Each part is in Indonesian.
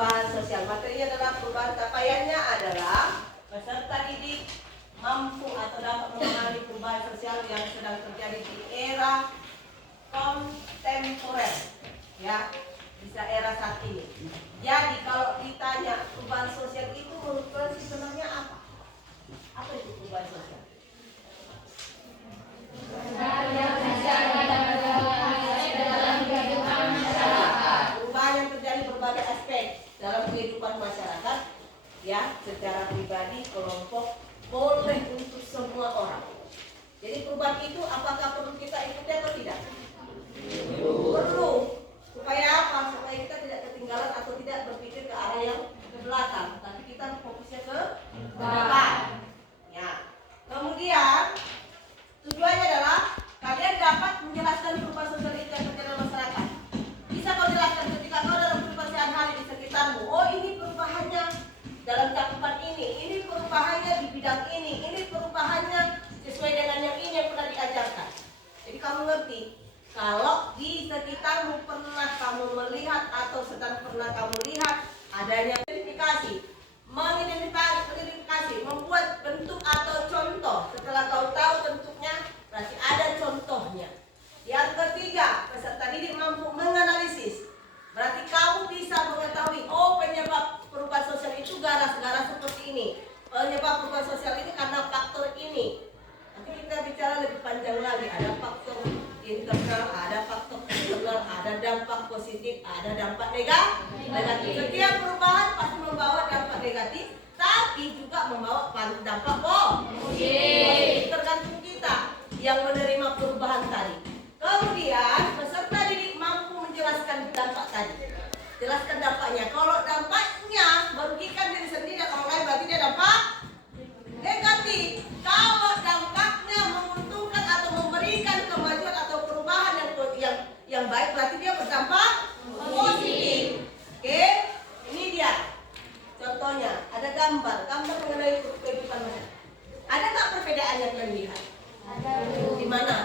Perubahan sosial. Materinya adalah perubahan capaiannya adalah peserta didik mampu atau dapat mengalami perubahan sosial yang sedang terjadi di era kontemporer, ya, bisa era saat ini. Jadi kalau ditanya perubahan sosial itu menurut kalian sebenarnya apa? Apa itu perubahan sosial? Perubahan yang terjadi berbagai aspek dalam kehidupan masyarakat, ya, secara pribadi, kelompok, boleh untuk semua orang. Jadi perubahan itu apakah perlu kita ikuti atau tidak? Perlu. Supaya apa? Supaya kita tidak ketinggalan atau tidak berpikir ke arah yang ke belakang, tapi kita fokusnya ke depan. Ya. Kemudian tujuannya adalah kalian dapat menjelaskan perubahan sosial itu yang terjadi dalam masyarakat. Bisa kau jelaskan ketika kau dalam kehidupan sehari-hari di sekitarmu. Oh, ini perubahannya dalam cakupan ini perubahannya di bidang ini perubahannya sesuai dengan yang ini yang pernah diajarkan. Jadi kamu ngerti. Kalau di sekitarmu pernah kamu melihat atau sedang pernah kamu lihat adanya mengidentifikasi, membuat bentuk atau contoh. Setelah kau tahu bentuknya, berarti ada contohnya. Yang ketiga, peserta didik mampu menganalisis. Berarti kamu bisa mengetahui, oh, penyebab perubahan sosial itu gara-gara seperti ini. Penyebab perubahan sosial ini karena faktor ini. Nanti kita bicara lebih panjang lagi. Ada faktor internal, ada faktor eksternal, ada dampak positif, ada dampak negatif. Setiap perubahan pasti membawa dampak negatif, tapi juga membawa dampak positif. Tergantung kita yang menerima perubahan tadi. Kemudian peserta didik mampu menjelaskan dampak tadi. Jelaskan dampaknya. Kalau dampaknya merugikan diri sendiri dan orang lain, berarti dia dampak negatif. Kalau dampaknya menguntungkan atau memberikan kemajuan atau perubahan yang baik, berarti dia berdampak positif. Oke, ini dia contohnya. Ada gambar mengenai kehidupan masyarakat. Ada nggak perbedaan yang kalian lihat? Ada. Di mana?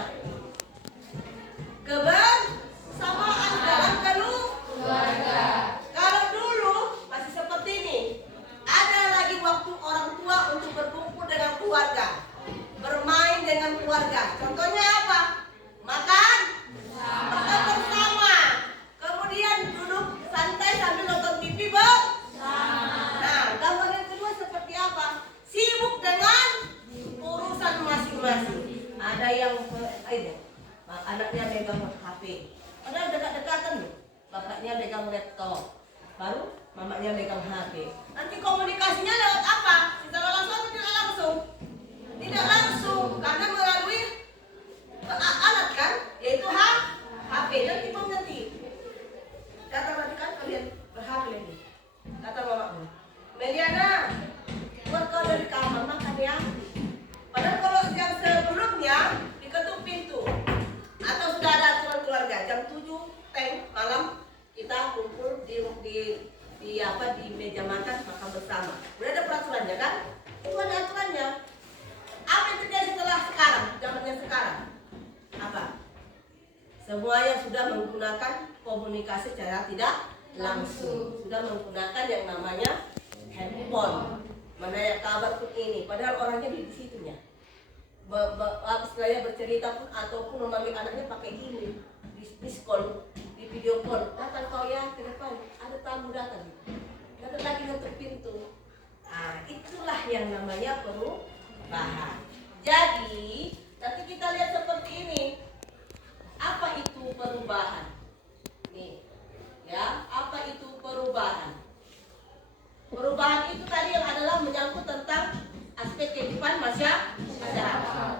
Kebersamaan dalam keluarga. Kalau dulu masih seperti ini, ada lagi waktu orang tua untuk berkumpul dengan keluarga, bermain dengan keluarga. Contohnya apa? Makan bersama. Kemudian duduk santai sambil nonton TV bersama. Nah, gambar yang kedua seperti apa? Sibuk dengan urusan masing-masing. Ada yang anaknya megang HP, padahal dekat-dekatan loh. Bapaknya megang laptop, baru mamanya megang HP. Nanti komunikasinya lewat apa? Secara langsung atau tidak langsung? Tidak langsung, karena melalui alat kan, yaitu HP. Dan ibu ngerti. Kata tadi kan kalian ber-HP lagi. Kata mamaku, Meliana, buat kau dari kamar makan ya. Padahal kalau yang sebelumnya diketuk pintu atau sudah ada aturan keluarga, jam 7 malam kita kumpul di meja makan bersama. Udah ada peraturan. aturannya kan? Itu ada aturannya. Apa yang terjadi setelah sekarang, zamannya sekarang? Apa? Semuanya sudah menggunakan komunikasi secara tidak langsung, sudah menggunakan yang namanya handphone, menanya kabar pun ini, padahal orangnya di situnya. Istilahnya bercerita pun ataupun memanggil anaknya pakai ini, di call, di video call, datang kau ya ke depan, ada tamu datang, datang lagi nutup pintu. Nah, itulah yang namanya perubahan. Jadi nanti kita lihat seperti ini. Apa itu perubahan? Nih, ya, apa itu perubahan? Perubahan itu tadi yang adalah menyangkut tentang aspek kehidupan masyarakat.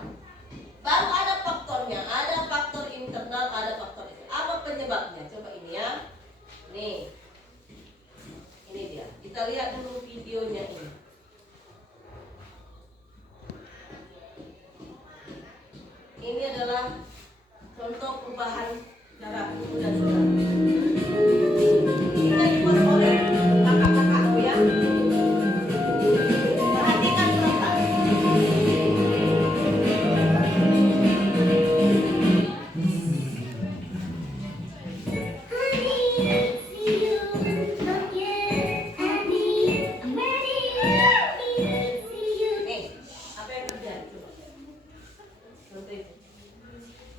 Baru ada faktornya, ada faktor internal, ada faktor eksternal. Apa penyebabnya? Coba ini ya. Nih, ini dia. Kita lihat dulu videonya ini. Ini adalah contoh perubahan cara guru dan siswa. Ini dibuat oleh kakak-kakakku ya. Perhatikan teman-teman. Nih, apa yang terjadi coba? Contoh itu.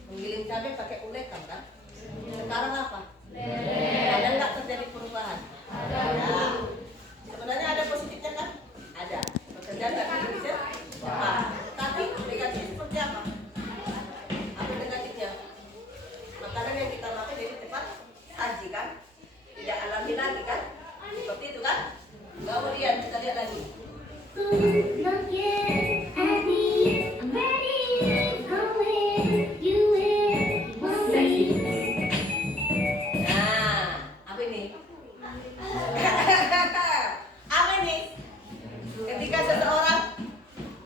Menggiling cabai pakai ulekan kan? Sekarang apa? Ada nggak terjadi perubahan? Ada. Sebenarnya ada positifnya kan? Ada. Bekerja nggak Indonesia? Tapi negatifnya seperti apa? Apa negatifnya? Makanan yang kita makan jadi cepat saji kan? Tidak alami lagi kan? Seperti itu kan? Kemudian kita lihat lagi. Apa ini? Ketika seseorang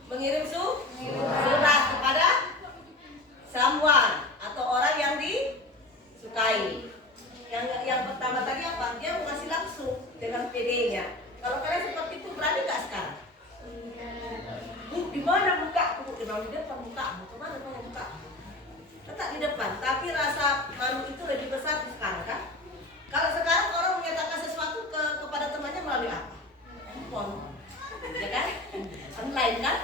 mengirim surat kepada someone atau orang yang disukai. Yang pertama tadi apa? Dia mengasih langsung dengan PD-nya. Kalau kalian seperti itu berani nggak sekarang? Bu, di mana buka? Bu, di depan buka. Bu, kemana punya buka? Letak di depan. Tapi rasa malu itu lebih besar sekarang kan? Kalau sekarang orang menyatakan sesuatu kepada temannya melalui apa? Handphone, ya kan? Online kan?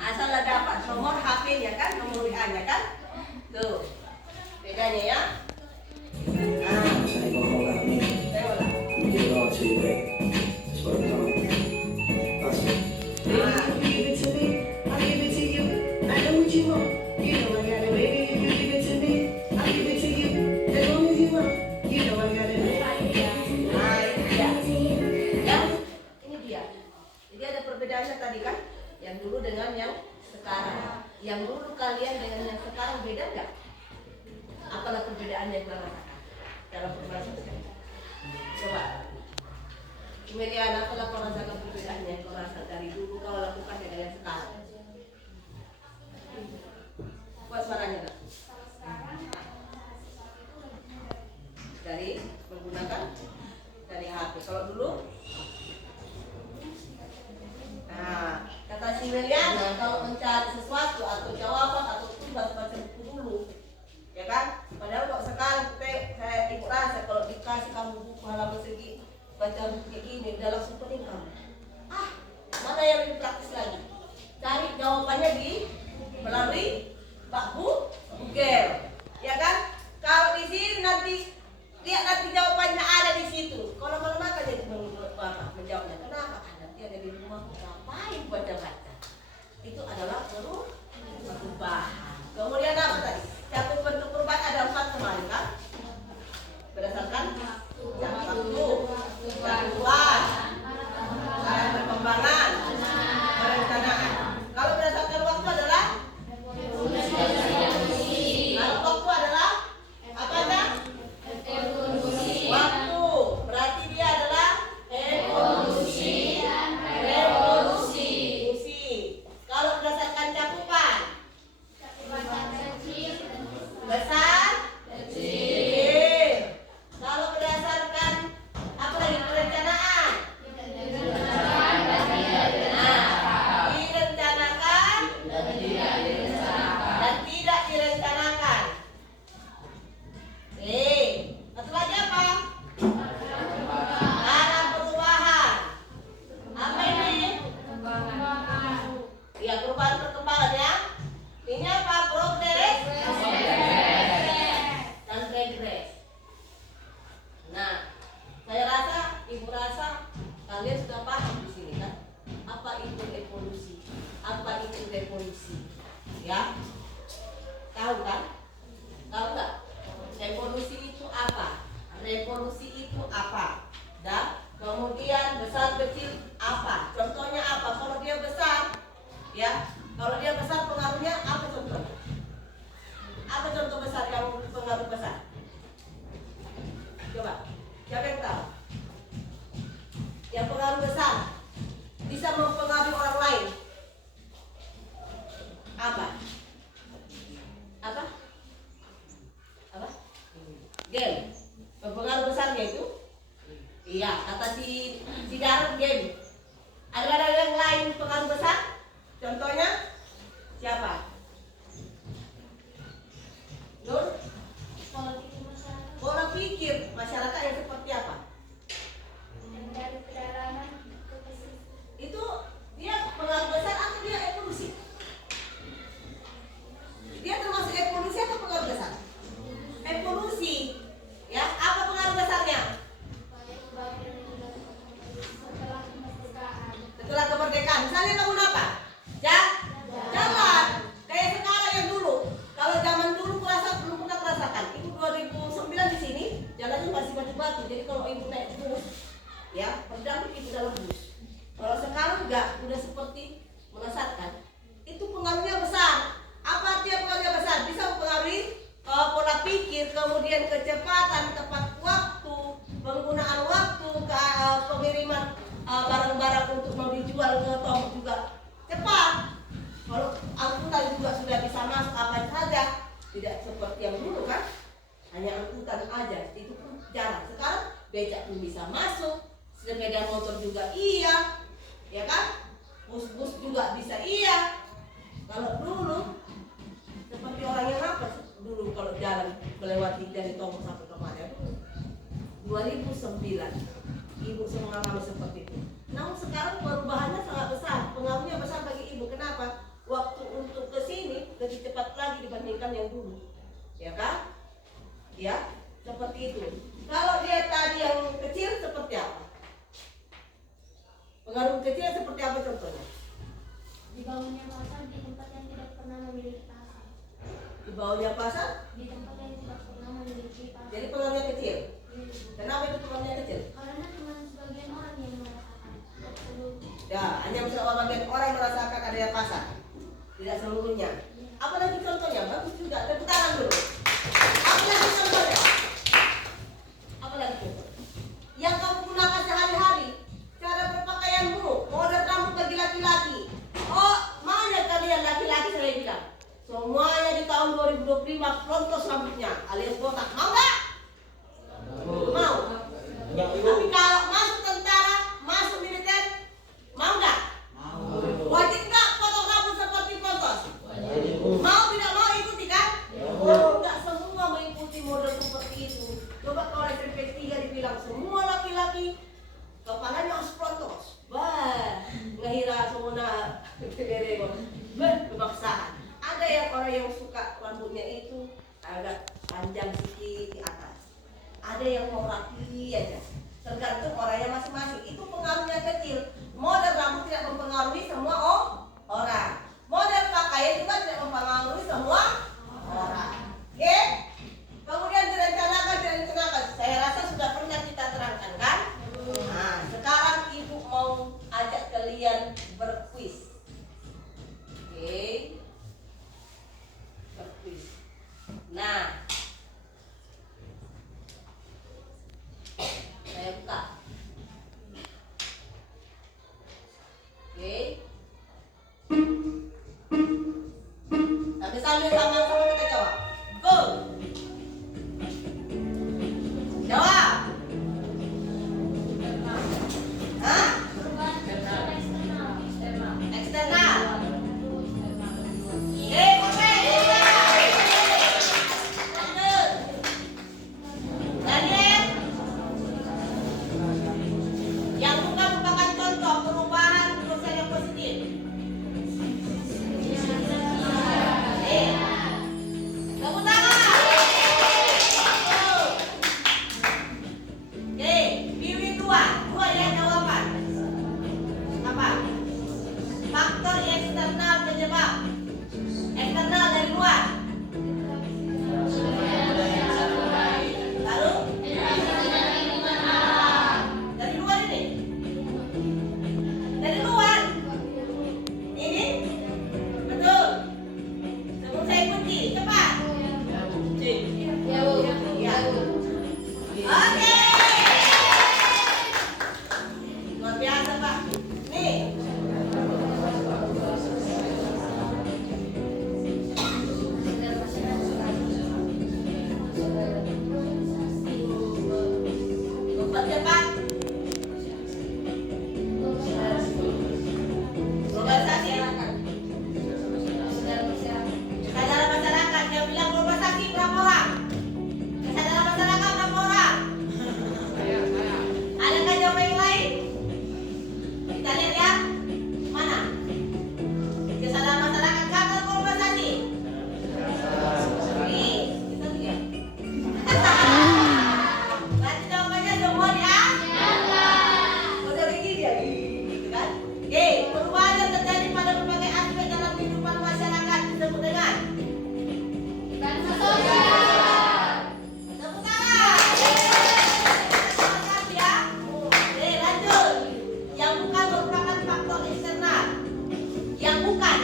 Asal ada apa? Nomor HP-nya kan? Nomor WA-nya kan? Tuh, bedanya ya. Tadi kan, yang dulu dengan yang sekarang. Yang dulu kalian dengan yang sekarang beda nggak? Apalah perbedaannya yang kalian rasakan dalam perubahan sekali? Coba, kemudian apalah kau rasakan perbedaannya yang kau rasa dari dulu kau lakukan dengan yang sekarang? Buat suaranya nggak? Dari menggunakan dari HP. Kalau dulu nah, kata si Meliana kalau mencari sesuatu atau jawaban atau baca buku dulu, ya kan? Padahal kok sekarang saya ikhlas kalau dikasih kamu buku halaman segi baca buku kayak gini udah langsung pening kamu. Mana yang lebih praktis lagi? Cari jawabannya melalui Google, ya kan? Kalau di sini nanti lihat nanti jawabannya ada di situ. Kalau makan jadi menjawabnya kenapa? Nanti ada di rumah. Ngapain baca-baca? Itu adalah perubahan. Kemudian apa tadi? Satu bentuk perubahan ada 4 kemarin kan? Berdasarkan waktu, bantuan, perkembangan, perencanaan. Kalau berdasarkan waktu adalah kalau waktu adalah apa aja? Waktu. Berarti dia adalah evolusi. paham di sini kan? Apa itu evolusi? Apa itu revolusi? Ya, tahu kan? Tahu nggak? Evolusi itu apa? Revolusi itu apa? Dan kemudian besar kecil apa? Contohnya apa? Kalau dia besar, ya, kalau dia besar pengaruhnya apa contohnya? Apa contoh besar yang pengaruh besar? Coba, siapa yang tahu? Yang pengaruh besar bisa mempengaruhi orang lain. Apa? Apa? Apa? Game. Pengaruh besarnya itu? Iya, kata si Darren game. Ada yang lain pengaruh besar? Contohnya siapa? Nur? Pola pikir masyarakat yang seperti apa? Dari pedalaman ke pesisir. Itu dia pengaruh besar atau dia evolusi? Dia termasuk evolusi atau pengaruh besar? Evolusi. Ya, apa pengaruh besarnya? Setelah kemerdekaan. Misalnya bangun apa? Jalan. Kayak sekarang yang dulu. Kalau zaman dulu belum pernah merasakan. Ibu 2009 di sini jalannya masih batu-batu. Jadi kalau ibu naik bus, ya, berdamping ibu dalam bus. Kalau sekarang enggak, udah seperti melesatkan. Itu pengaruhnya besar. Apa artinya pengaruhnya besar? Bisa mempengaruhi pola pikir, kemudian kecepatan, tepat waktu, penggunaan waktu, pengiriman barang-barang untuk mau dijual ke toko juga cepat. Kalau angkutan juga sudah bisa masuk apa saja, tidak seperti yang dulu kan, hanya angkutan aja, itu pun jarang. Sekarang becak pun bisa masuk, sepeda motor juga iya, ya kan, bus-bus juga bisa iya. Kalau dulu seperti orang yang apa dulu kalau jalan melewati dari Tomo sampai ke mana dulu 2009 ibu mengalami seperti itu. Namun sekarang perubahannya sangat besar, pengaruhnya besar bagi ibu. Kenapa? Waktu untuk ke sini lebih cepat lagi dibandingkan yang dulu, ya kan? Ya, seperti itu. Kalau dia tadi yang kecil seperti apa? Pengaruh kecil seperti apa contohnya? Dibangunnya pasar di tempat yang tidak pernah memiliki pasar. Di bawahnya pasar? Di tempat yang tidak pernah memiliki pasar. Jadi pengaruhnya kecil. Kenapa itu pengaruhnya kecil? Karena cuma sebagian orang yang merasakan. Ya, hanya sebagian orang yang merasakan adanya pasar, tidak seluruhnya. Apalagi contohnya? Bagus juga. Tepuk tangan dulu. Apalagi contohnya? Apalagi contohnya? Yang kamu gunakan sehari-hari, cara berpakaianmu, model rambut bagi laki-laki. Oh, mana kalian laki-laki saya bilang? Semuanya di tahun 2025 pelontos rambutnya alias botak. Mau nggak? Mau. Tapi kalau masuk tentara, masuk militer, mau nggak? Wajib nggak potong rambut seperti pelontos? Mau tidak mau ikuti kan? Nggak semua mengikuti model seperti itu. Coba kalau SMP 3 dibilang semua laki-laki kepalanya harus pelontos. Wah, ngehira semua kebangsaan. Ada yang orang yang suka rambutnya itu agak panjang sedikit di atas. Ada yang mau rapi aja. Tergantung orangnya masing-masing. Itu pengaruhnya kecil. Model rambut tidak mempengaruhi semua orang. Model pakaian juga tidak mempengaruhi semua orang. Oke? Kemudian direncanakan. Saya rasa sudah pernah kita terangkan kan? Nah, sekarang ibu mau ajak kalian berkuis. Oke? Berkuis. Nah, saya buka. Oke. Sambil sama-sama kita jawab. Go. Jawab. Hah?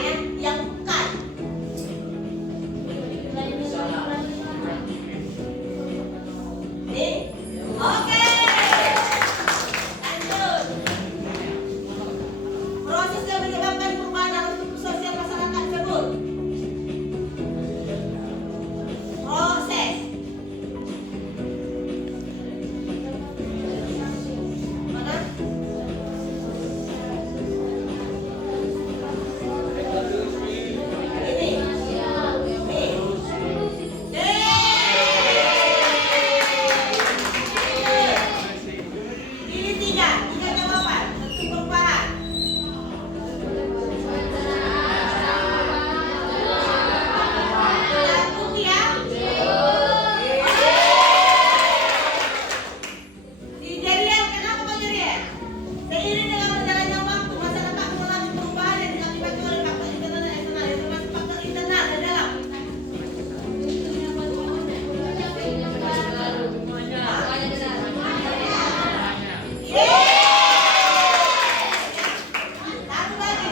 ya, yang bukan. Nih, oke. Lanjut. Proses yang menyebabkan perubahan dalam struktur sosial masyarakat tersebut. Proses. Mana? Ini. Pilih tiga jawaban. Tentu perubahan. Langsung ya. Dijadian, kenapa penjadian? Seiring dengan berjalannya waktu, masyarakat mengalami perubahan yang diakibatkan oleh faktor internal dan eksternal, yang termasuk faktor internal dan dalam. Satu lagi.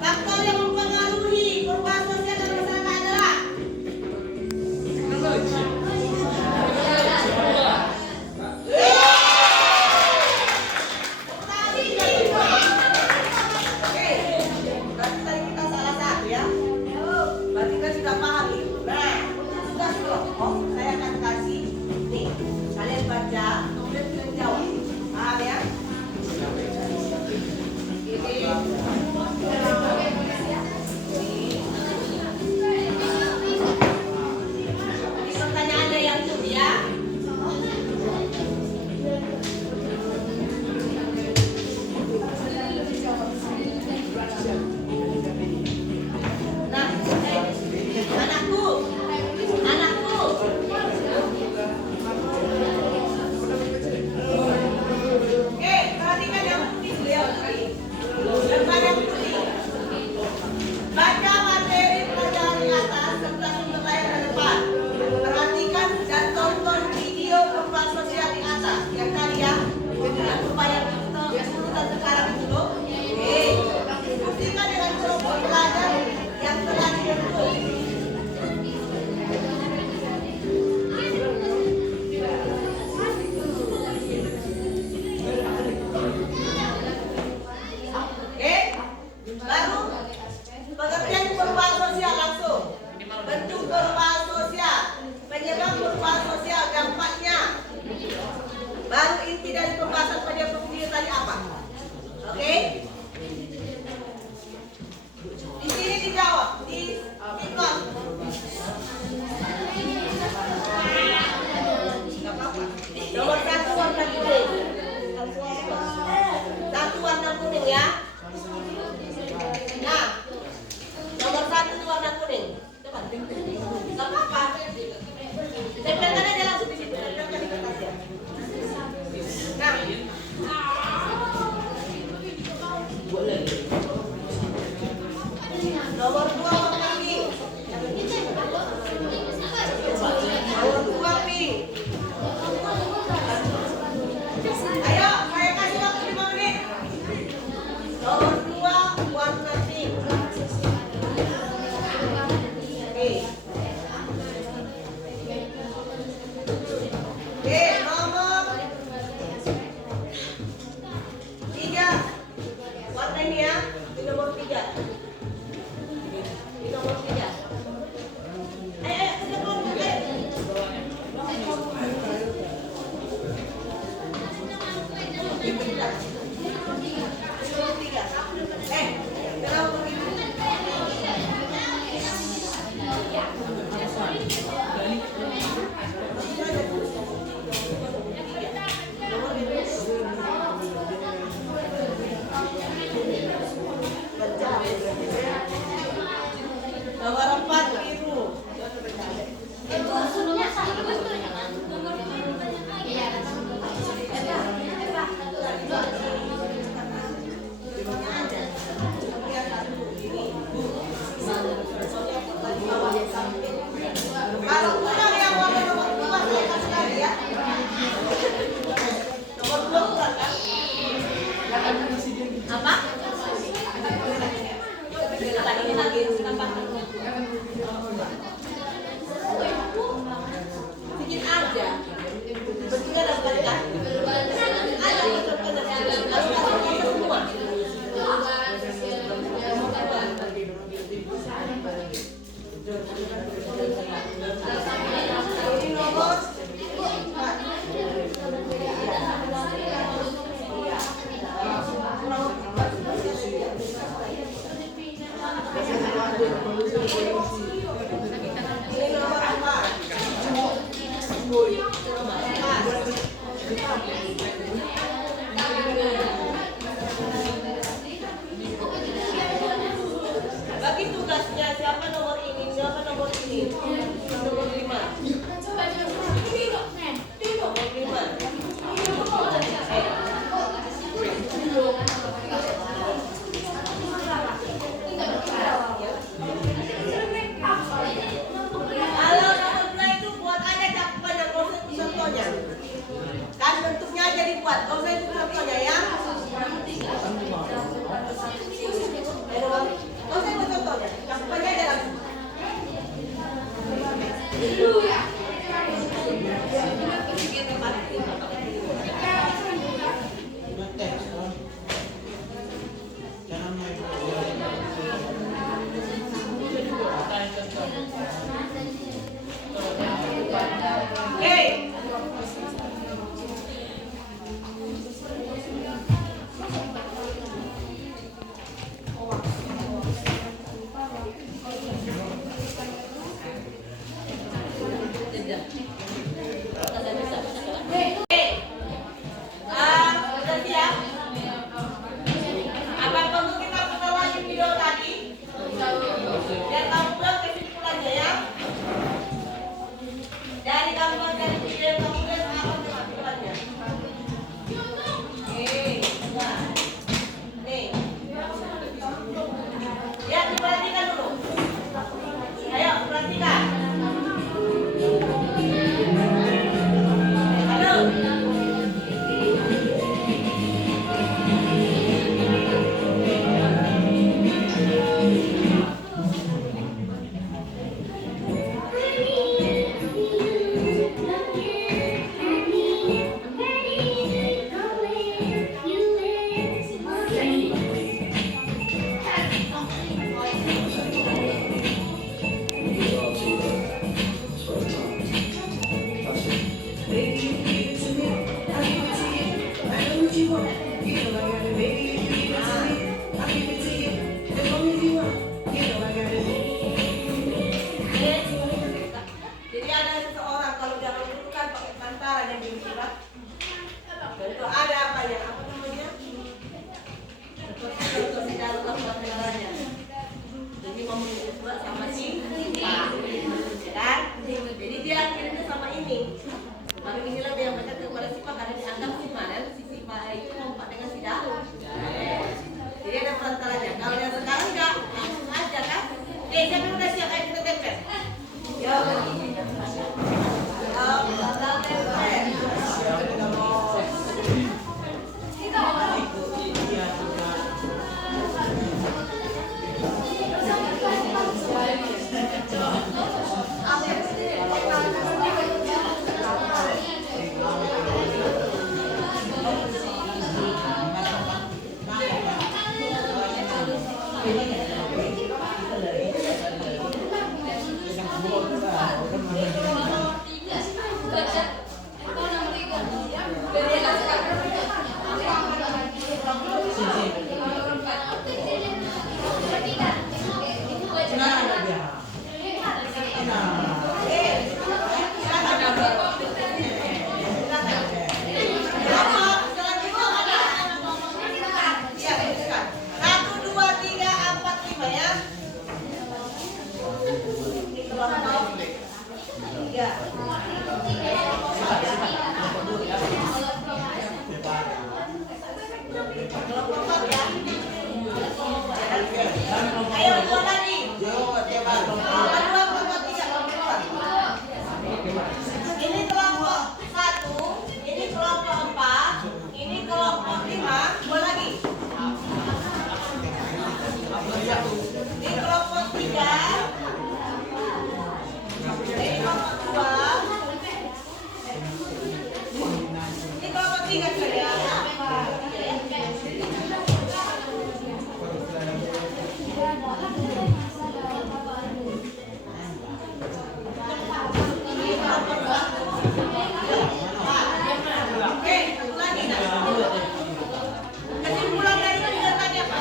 Faktor yang mempengaruhi perubahan sosial dan masyarakat adalah Oke, berarti tadi kita salah satu ya. Berarti kan sudah paham itu. Nah, sudah kelompok saya akan kasih nih. Kalian baca, kemudian kalian jawab. Paham ya? Ini pertanyaannya yang itu ya. Nah, anakku. Oke, perhatikan yang putih dulu ya. Lembar yang putih. Baca materi pelajaran di atas serta sumber layanan depan. Perhatikan dan tonton video perubahan sosial di atas. Yang tadi ya, yang perubahan yang urutan sekarang itu loh. Oke, buktikan dengan kelompok pelajar yang telah dibentuk. Oke, baru pengertian perubahan sosial langsung. Bentuk perubahan sosial, penyebab perubahan sosial, dampaknya. Baru inti dari pembahasan pada video tadi apa? Oke? Di sini dijawab, di ikut. Nomor 1 warna kuning. Satu warna kuning ya. Nah, nomor 1 itu warna kuning. Coba. Gak apa-apa. Tempelkan aja langsung di situ. Tempelkan di kertas ya. Nah. Nomor 2 warna pink. Nomor 2 pink. Ayo, saya kasih waktu 5 menit. Nomor 2 warna pink. Oke. Oke, nomor 3 warna ini ya. Di nomor 3. Di nomor 3. Kita kelompok nomor 4 biru. Kalau kurang yang warna nomor 2 saya kasih lagi ya. Nomor 2 kurang kan? Apa? Ini nomor apa? Bagi tugasnya siapa nomor ini, siapa nomor ini? Nomor 5. Nomor 5. Kalau nomor 2 itu buat aja cakupan yang kau usah contohnya. Kan bentuknya aja dibuat, kau usah itu contohnya ya. Kau usah itu contohnya, cakupannya aja langsung. Oke. Udah siap? Apa perlu kita putar lagi video tadi? Biar kamu pulang kesimpulannya ya. Dari gambar dari video yang kamu lihat apa kesimpulannya? Nah, nih. Ya, diperhatikan dulu. Ayo, perhatikan. Halo. Jadi ada seseorang kalau dia membutuhkan pakai pantaran yang dibuat, tentu ada apa ya? Apa namanya? Seperti dalam pantarannya. Jadi mau dibuat sama si Pak, kan? Jadi dia akhirnya sama ini. Baru inilah dia yang baca kepada si Pak karena dianggap si Maren, si Pak itu kompak dengan si Daud. Jadi ada perantaranya. Kalau yang sekarang enggak, langsung aja kan? Siapa yang udah siap? Ayo kita tempel. Yo. Ayo dua lagi. Ini kelompok 1, ini kelompok 4, ini kelompok 5, dua lagi. Ini kelompok 3, ini kelompok 2, ini kelompok 3 saja. Kesimpulan dari video tadi apa?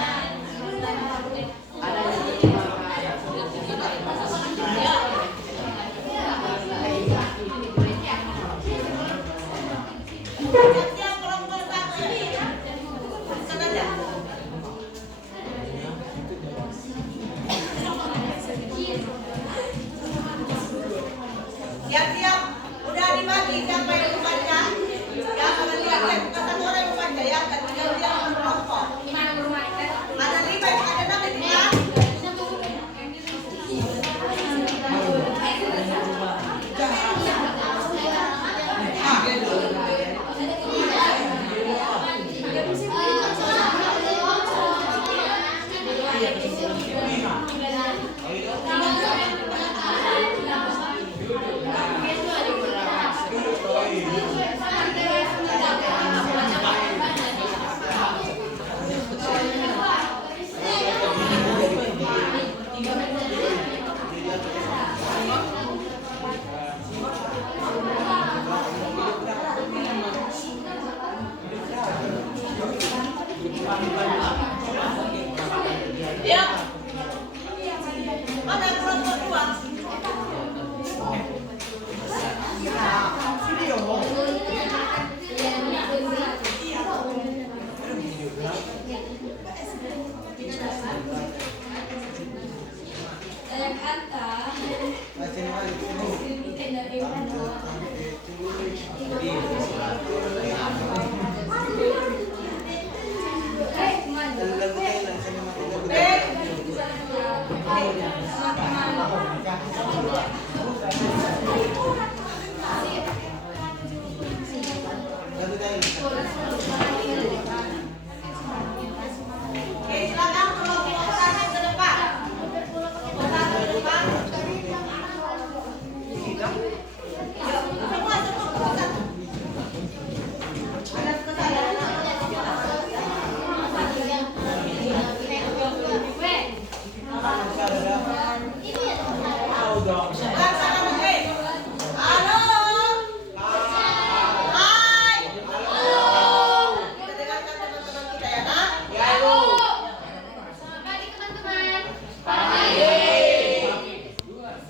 Ya. Mana kelompok dua? Oke, silakan kelompok satu ke depan. Kelompok satu ke depan. Semua kelompok satu. Ada kesalahan. Laksanakan, oke. Halo. Hai. Kita dengarkan teman-teman kita ya, Nak. Selamat pagi teman-teman.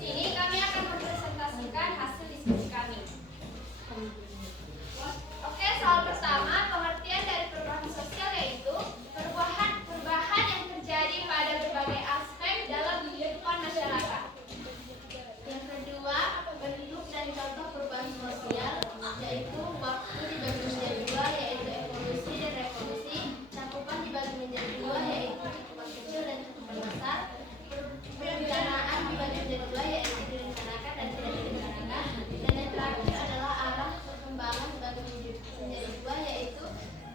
Di sini kami akan mempresentasikan hasil diskusi kami. Oke, soal pertama, pengertian dari perubahan sosial yaitu perubahan yang terjadi pada berbagai aspek dalam kehidupan masyarakat. Yang kedua, bentuk dan contoh perubahan sosial yaitu waktu dibagi menjadi dua yaitu evolusi dan revolusi, cakupan dibagi menjadi dua yaitu cakupan kecil dan cakupan besar, perencanaan dibagi menjadi dua yaitu direncanakan dan tidak direncanakan, dan yang terakhir adalah arah perkembangan dibagi menjadi dua yaitu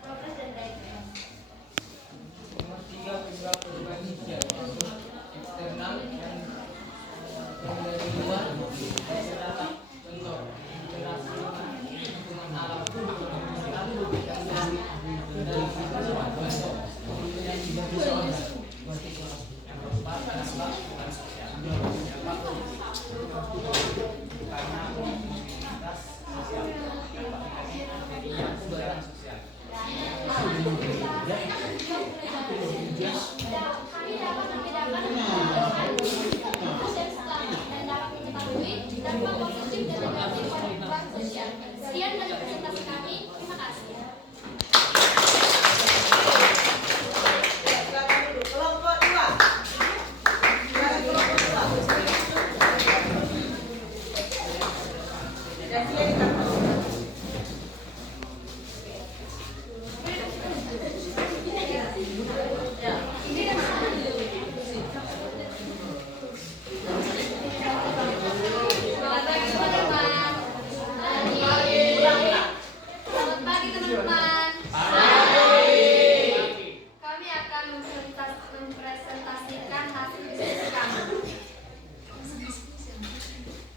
progres dan regresi. Nomor 3 perubahan sosial eksternal yang dari luar adalah contoh internasional lingkungan alam yang keempat dampak perubahan sosial dampak karena komunitas sosial dampak jadinya perubahan sosial. Kami dapat membedakan perubahan positif dan dapat mengetahui dampak positif dan negatif pada perubahan sosial. Sekian dari presentasi kami. Terima kasih. Silakan dulu. Kelompok dua. Silakan kelompok dua. Dan dia ditangkap. Selamat pagi teman-teman. Selamat pagi teman-teman. Kami akan mempresentasikan hasil diskusi kami.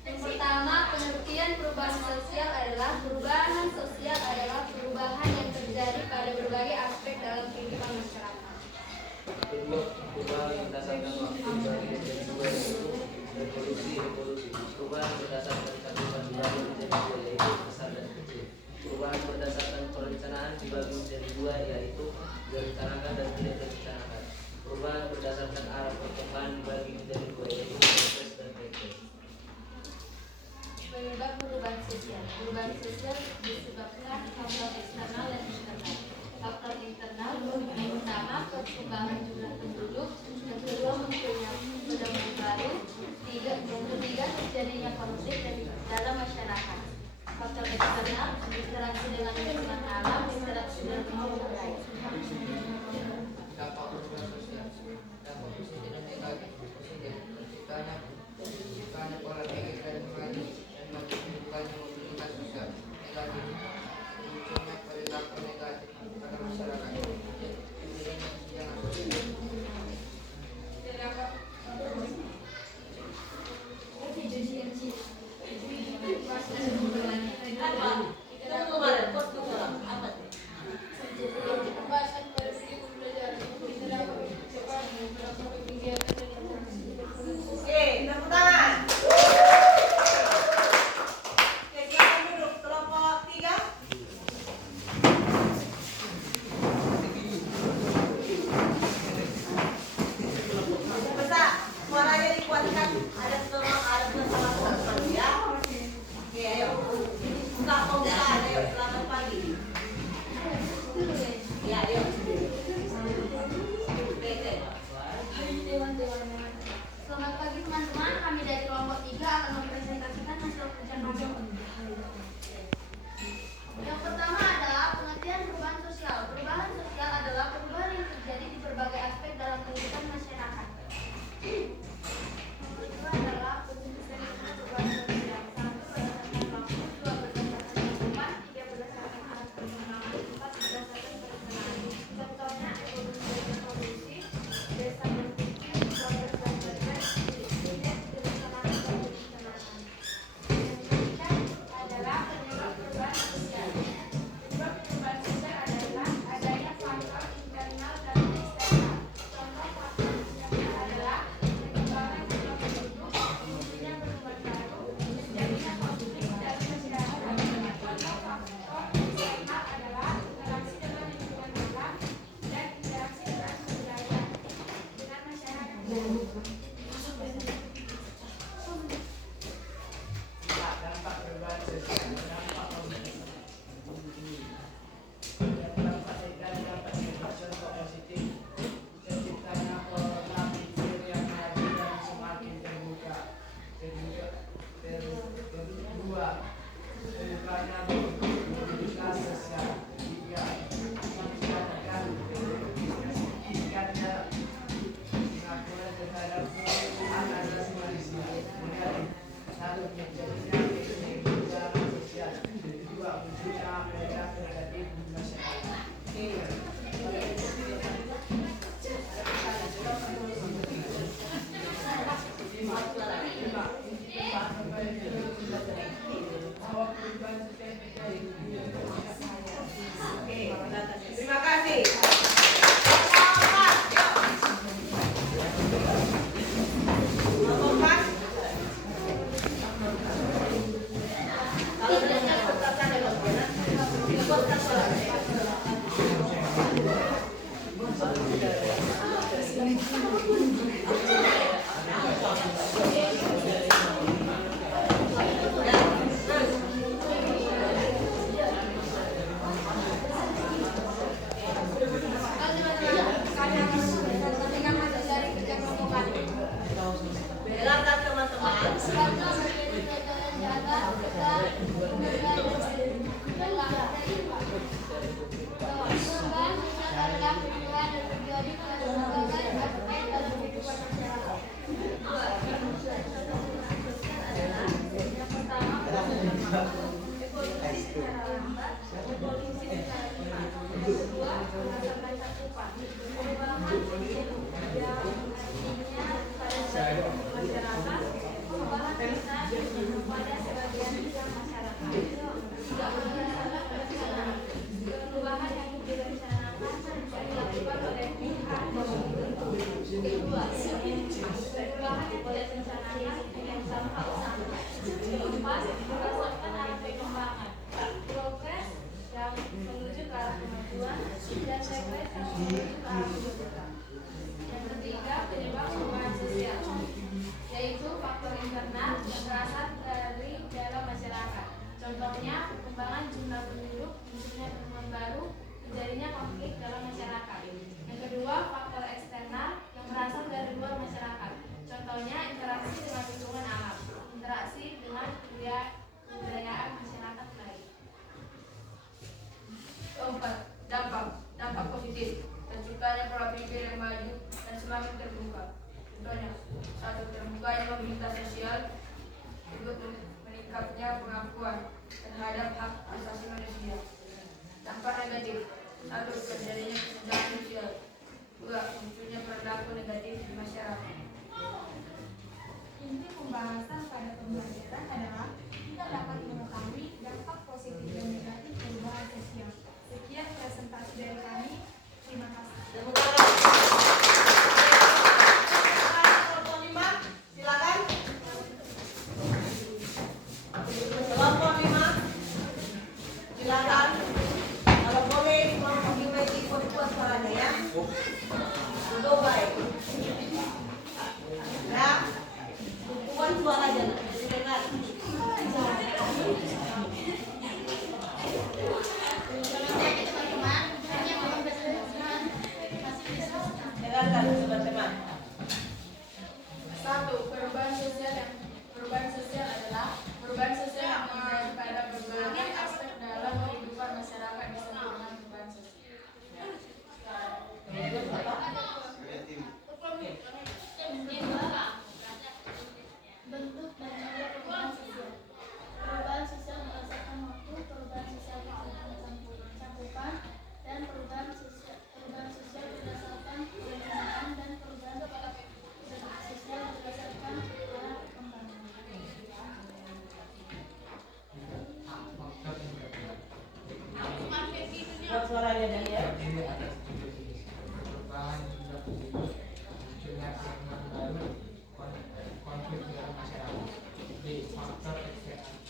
Yang pertama, pengertian perubahan sosial adalah perubahan yang terjadi pada berbagai aspek dalam kehidupan masyarakat. Kedua, perubahan berdasarkan waktu dibagi menjadi dua yaitu revolusi. Perubahan berdasarkan cakupan dibagi menjadi dua yaitu besar dan kecil. Perubahan berdasarkan perencanaan dibagi menjadi dua yaitu direncanakan dan tidak direncanakan. Perubahan berdasarkan arah perkembangan dibagi menjadi dua yaitu progres dan regresi. Penyebab perubahan sosial. Perubahan sosial disebabkan faktor eksternal dan internal. Faktor internal yang utama perkembangan jumlah penduduk, yang kedua munculnya penduduk baru, yang ketiga terjadinya konflik dalam masyarakat. Faktor eksternal interaksi dengan lingkungan alam, interaksi dengan lingkungan lain. Dampak perubahan sosial. Dampak positif dan negatif. Positif terciptanya pola pikir dan kembali dan menunjukkannya mobilitas sosial. Negatif munculnya perilaku negatif pada masyarakat. Jangan sosial. Apa? Itu kemarin, apa? Pembahasan pada Dengarkan teman-teman. Yang ketiga, penyebab perubahan sosial, yaitu faktor internal yang berasal dari dalam masyarakat. Contohnya, perkembangan jumlah penduduk, munculnya temuan baru, terjadinya konflik dalam masyarakat. Yang kedua, faktor eksternal yang berasal dari luar masyarakat. Contohnya, interaksi dengan lingkungan alam, interaksi dengan kebudayaan masyarakat lain. Keempat, dampak positif, terciptanya pola pikir yang maju dan semakin terbuka. Contohnya, satu, terbukanya mobilitas sosial, kedua, meningkatnya pengakuan terhadap hak asasi manusia. Dampak negatif, satu, terjadinya kesenjangan sosial, dua, munculnya perilaku negatif di masyarakat. Inti pembahasan pada pembelajaran adalah kita dapat mengetahui dampak positif dan negatif perubahan sosial. Sekian presentasi dari kami. Terima kasih. Tepuk tangan. Kelompok 5, silakan. Kelompok 5, silakan. Kalau boleh kelompok 5 ikut kuat suaranya ya. Untuk baik. Ya. Kuat suaranya, jadi dengar. Dengarkan teman-teman. Satu, perubahan sosial adalah perubahan sosial yang mengarah pada berbagai aspek dalam kehidupan masyarakat disebut dengan perubahan sosial. Bentuk dan cara perubahan sosial. Perubahan sosial berdasarkan waktu, perubahan sosial cakupan, dan perubahan sosial berdasarkan lingkungan, dan perubahan sosial berdasarkan arah perkembangan. Kuat suaranya dan ya. Perubahan jumlah penduduk, munculnya segmen baru, konflik dalam masyarakat. B. Faktor eksternal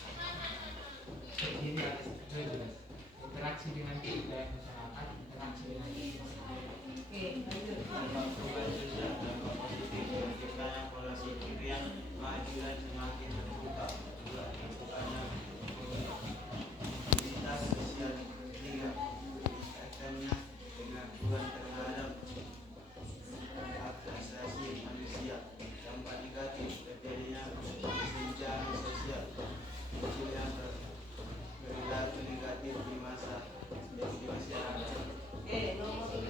terdiri atas jelas interaksi dengan kebudayaan masyarakat, interaksi dengan lingkungan. Oke, lanjut. Perubahan sosial dampak positif menciptakan pola pikir yang maju dan semakin terbuka. Dua, dilakukannya mobilitas sosial. Tiga, meningkatkannya pengakuan terhadap hak asasi manusia. Dampak negatif, terjadinya kesenjangan sosial, munculnya perilaku negatif di masyarakat. Oke, nomor 5.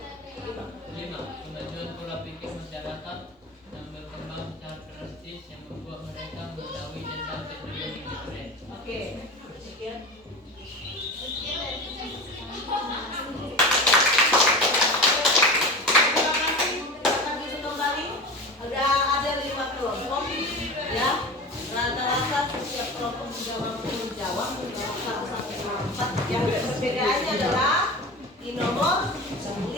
Kemajuan pola pikir masyarakat yang berkembang secara drastis yang membuat mereka mengetahui tentang teknologi internet. Oke, sekian. Terima kasih. Akan bisa kembali. Ada 5 kelompok, ya. Rata-rata setiap kelompok juga mampu menjawab 1 sampai 4. Yang perbedaannya adalah di nomor 5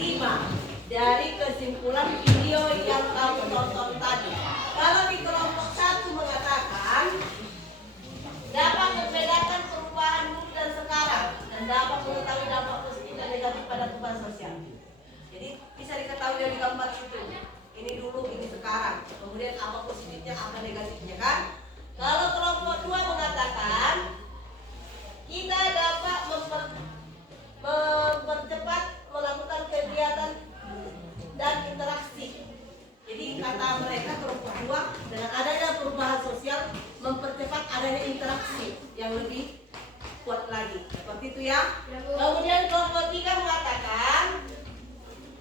dari kesimpulan video yang kamu tonton tadi. Kalau di kelompok 1 mengatakan dapat membedakan perubahan dulu dan sekarang dan dapat mengetahui dampak positif dan negatif pada perubahan sosial. Jadi bisa diketahui gambar itu. Ini dulu, ini sekarang. Kemudian apa positifnya, apa negatifnya kan? Kalau kelompok 2 mengatakan kita dapat mempercepat melakukan kegiatan dan interaksi. Jadi kata mereka kelompok 2 dengan adanya perubahan sosial mempercepat adanya interaksi yang lebih kuat lagi. Seperti itu ya. Kemudian kelompok 3 mengatakan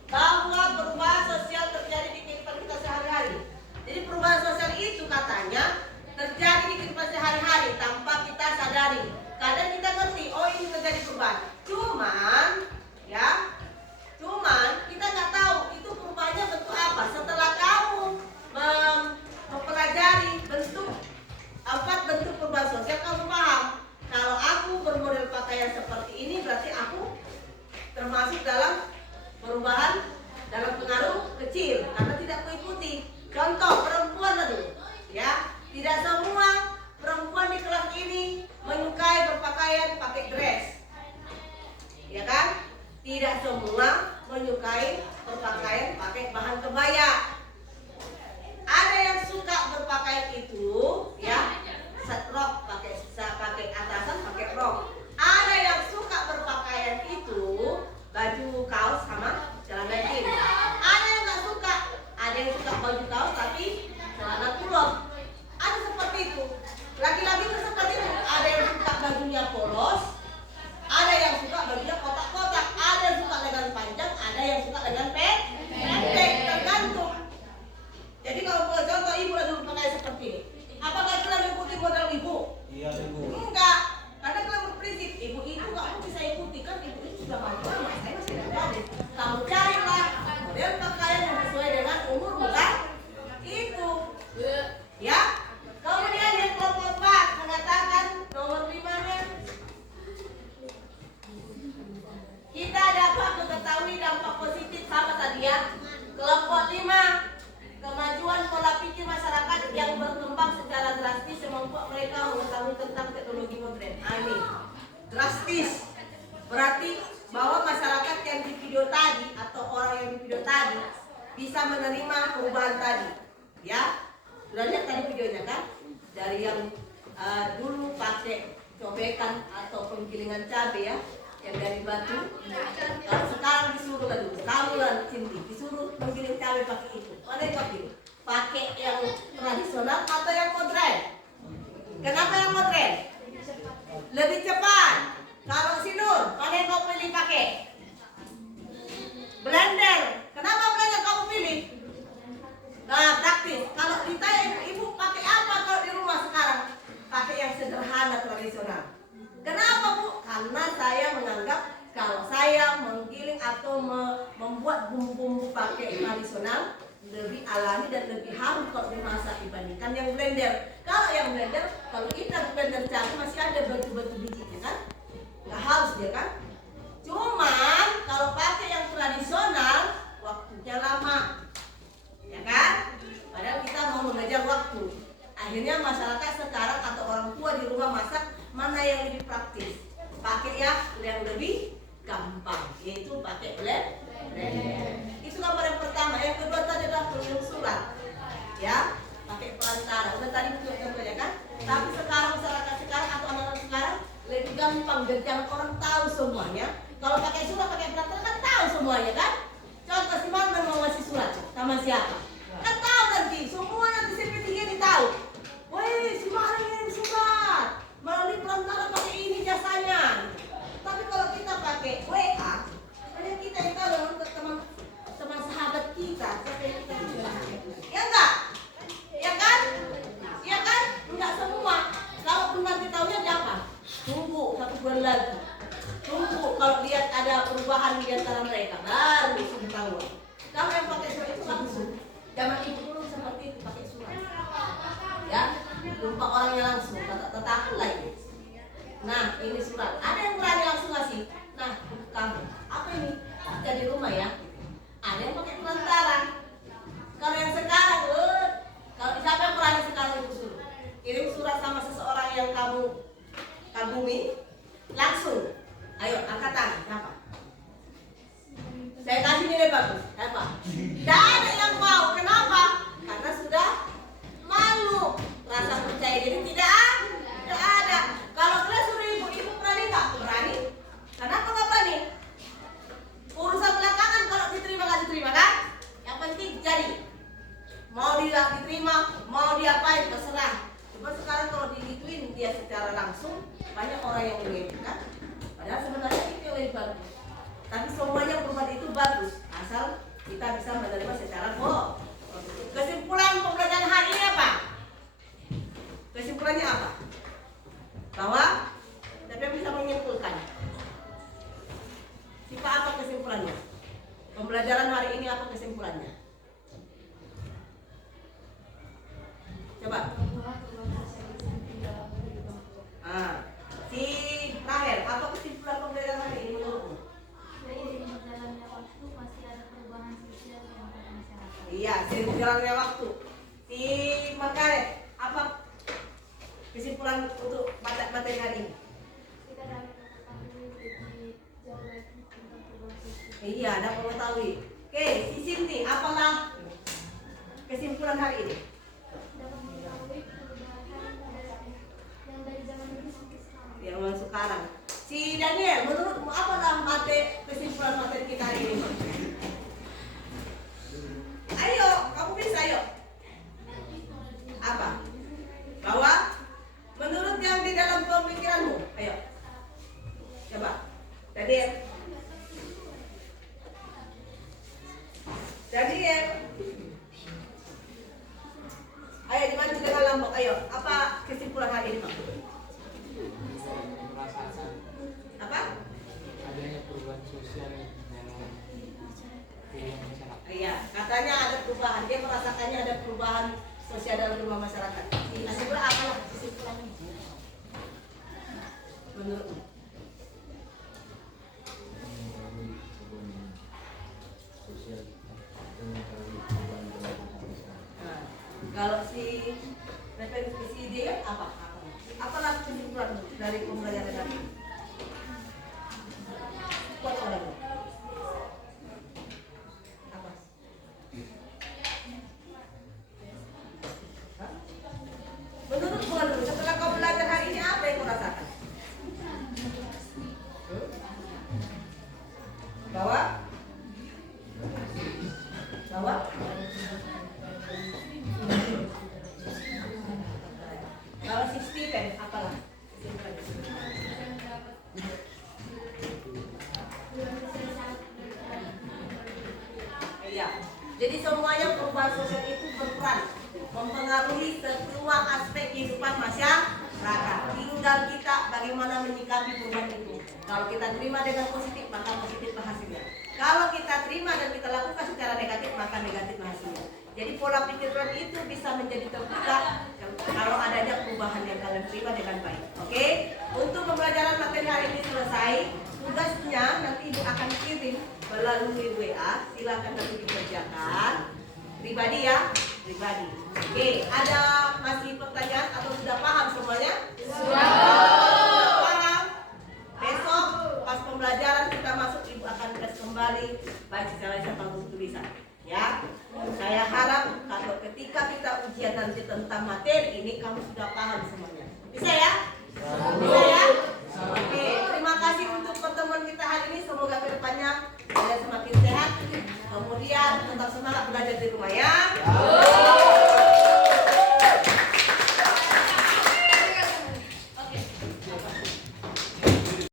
bahwa perubahan sosial terjadi di kehidupan kita sehari-hari. Jadi perubahan sosial itu katanya terjadi di kehidupan sehari-hari tanpa kita sadari. Kadang kita ngerti, oh ini terjadi perubahan. Cuman kita nggak tahu itu perubahannya bentuk apa. Setelah kamu mempelajari bentuk 4 bentuk perubahan sosial, kamu paham. Kalau aku bermodel pakaian seperti ini, berarti aku termasuk dalam perubahan dalam pengaruh kecil karena tidak mengikuti. Contoh perempuan dulu, ya, tidak semua perempuan di kelas ini menyukai berpakaian pakai dress, ya kan? Tidak semua menyukai berpakaian pakai bahan kebaya. Ada yang suka berpakaian itu, ya, set rok, pakai atasan pakai rok. Ada yang suka berpakaian itu baju kaos sama celana jeans. Ada yang nggak suka, ada yang suka baju kaos tapi celana kulot. Ada seperti itu. Laki-laki itu seperti itu. Ada yang suka bajunya polos, ada yang suka bajunya kotak-kotak, ada yang suka lengan panjang, ada yang suka lengan pendek, tergantung. Jadi kalau boleh contoh ibu lagi berpakaian seperti ini, apakah itu mengikuti model ibu? Iya, Ibu. Enggak, karena kalau berprinsip ibu itu nggak mau bisa ikuti kan ibu itu sudah maju, saya masih ada. Kamu carilah model pakaian yang sesuai dengan umur bukan itu, ya. Kemudian yang kelompok 4 mengatakan nomor 5-nya kita dapat mengetahui dampak positif sama tadi ya. Kelompok 5 kemajuan pola pikir masyarakat yang berkembang secara drastis yang membuat mereka mengetahui tentang teknologi modern. Amin. Drastis berarti bahwa masyarakat yang di video tadi atau orang yang di video tadi bisa menerima perubahan tadi. Ya, sudah lihat tadi videonya kan? Dari yang dulu pakai cobekan atau penggilingan cabai ya, yang dari batu. Kalau sekarang disuruh kamu dan Cindy disuruh menggiling cabai pakai itu. Mana yang pakai? Pakai yang tradisional atau yang modern? Kenapa yang modern? Lebih cepat. Kalau si Nur, mana yang kau pilih pakai? Blender. Kenapa blender kamu pilih? Nah, praktis. Kalau ditanya ibu pakai apa kalau di rumah sekarang? Pakai yang sederhana tradisional. Kenapa Bu? Karena saya menganggap kalau saya menggiling atau membuat bumbu-bumbu pakai tradisional lebih alami dan lebih harum kalau dimasak dibandingkan yang blender. Kalau yang blender, kalau kita blender cabai masih ada batu-batu bijinya kan? Nggak halus dia kan? Cuman kalau pakai yang tradisional waktunya lama, ya kan? Padahal kita mau mengejar waktu. Akhirnya masyarakat sekarang atau orang tua di rumah masak mana yang lebih praktis? Pakai yang lebih gampang, yaitu pakai blender. Itu gambar yang pertama. Yang kedua tadi adalah pengirim surat, ya, pakai perantara. Udah tadi contohnya kan? Tapi sekarang masyarakat sekarang atau anak-anak sekarang lebih gampang dan jangan orang tahu semuanya. Kalau pakai surat pakai perantara kan tahu semuanya kan? Contoh si mana mau ngasih surat sama siapa? Kan tahu nanti, semua nanti CP3 tahu. Woi, si mana ngirim surat melalui perantara pakai ini jasanya. Tapi kalau kita pakai WA, hanya kita yang tahu dengan teman sahabat kita, siapa yang kita juga. Ya enggak? Ya kan? Ya kan? Enggak semua. Kalau nanti tahunya siapa? Tunggu 1 bulan lagi. Tunggu kalau lihat ada perubahan di antara mereka, baru ketahuan. Kalau yang pakai surat itu langsung. Zaman ibu dulu seperti itu pakai surat. Ya, jumpa orangnya langsung, tetangga lagi. Nah, ini surat. Ada yang berani langsung ngasih. Nah, kamu, apa ini? Jadi rumah ya. Ada yang pakai perantara. diapain terserah. Cuma sekarang kalau digituin dia secara langsung banyak orang yang menginginkan. Padahal sebenarnya itu yang bagus. Tapi semuanya perubahan itu bagus asal kita bisa menerima secara positif. Kesimpulan pembelajaran hari ini apa? Kesimpulannya apa? Bahwa siapa yang bisa menyimpulkan? Siapa apa kesimpulannya? Pembelajaran hari ini apa kesimpulannya? Coba. Si Rahel, apa kesimpulan pembelajaran hari ini menurutmu? Seiring berjalannya waktu pasti ada perubahan sosial di antara masyarakat. Iya, seiring berjalannya waktu. Si Margaret, apa kesimpulan untuk materi hari ini? Kita dapat mengetahui lebih jauh lagi tentang perubahan sosial. Iya, ada mengetahui. Oke, si Cindy, apalah kesimpulan hari ini? Dapat mengetahui perubahan yang dari zaman dulu sampai sekarang. Yang sekarang. Si Daniel, menurutmu apalah kesimpulan materi kita hari ini? Ayo, kamu bisa ayo. Apa? Bahwa menurut yang di dalam pemikiranmu, ayo. Coba. Daniel. Daniel. Ayo dibantu dengan lambok. Ayo, apa kesimpulan hari ini, Pak? Merasakan Apa? adanya perubahan sosial dalam kehidupan masyarakat. Iya, katanya ada perubahan. Dia merasakannya ada perubahan sosial dalam rumah masyarakat. Kesimpulan apalah kesimpulannya? Menurutmu? Nah, kalau si referensi dia apa? Apalah kesimpulan dari pembelajaran tadi? Kuat olehmu. Apa? Hah? Menurutmu setelah kau belajar hari ini apa yang kau rasakan? Bahwa kalau si Steven apalah iya, jadi semuanya perubahan sosial itu berperan mempengaruhi semua aspek kehidupan masyarakat. Tinggal kita bagaimana menyikapi perubahan itu. Kalau kita terima dengan positif, maka positif hasilnya. Kalau kita terima dan kita lakukan secara negatif, maka negatif hasilnya. Jadi pola pikiran itu bisa menjadi terbuka kalau adanya perubahan yang kalian terima dengan baik. Oke? Untuk pembelajaran materi hari ini selesai. Tugasnya nanti Ibu akan kirim melalui WA. Silakan nanti dikerjakan. Pribadi ya, pribadi. Oke, ada masih pertanyaan atau sudah paham semuanya? Sudah paham. Besok pas pembelajaran kita masuk, Ibu akan tes kembali baik secara lisan maupun tulisan. Ya, saya harap kalau ketika kita ujian nanti tentang materi ini kamu sudah paham semuanya.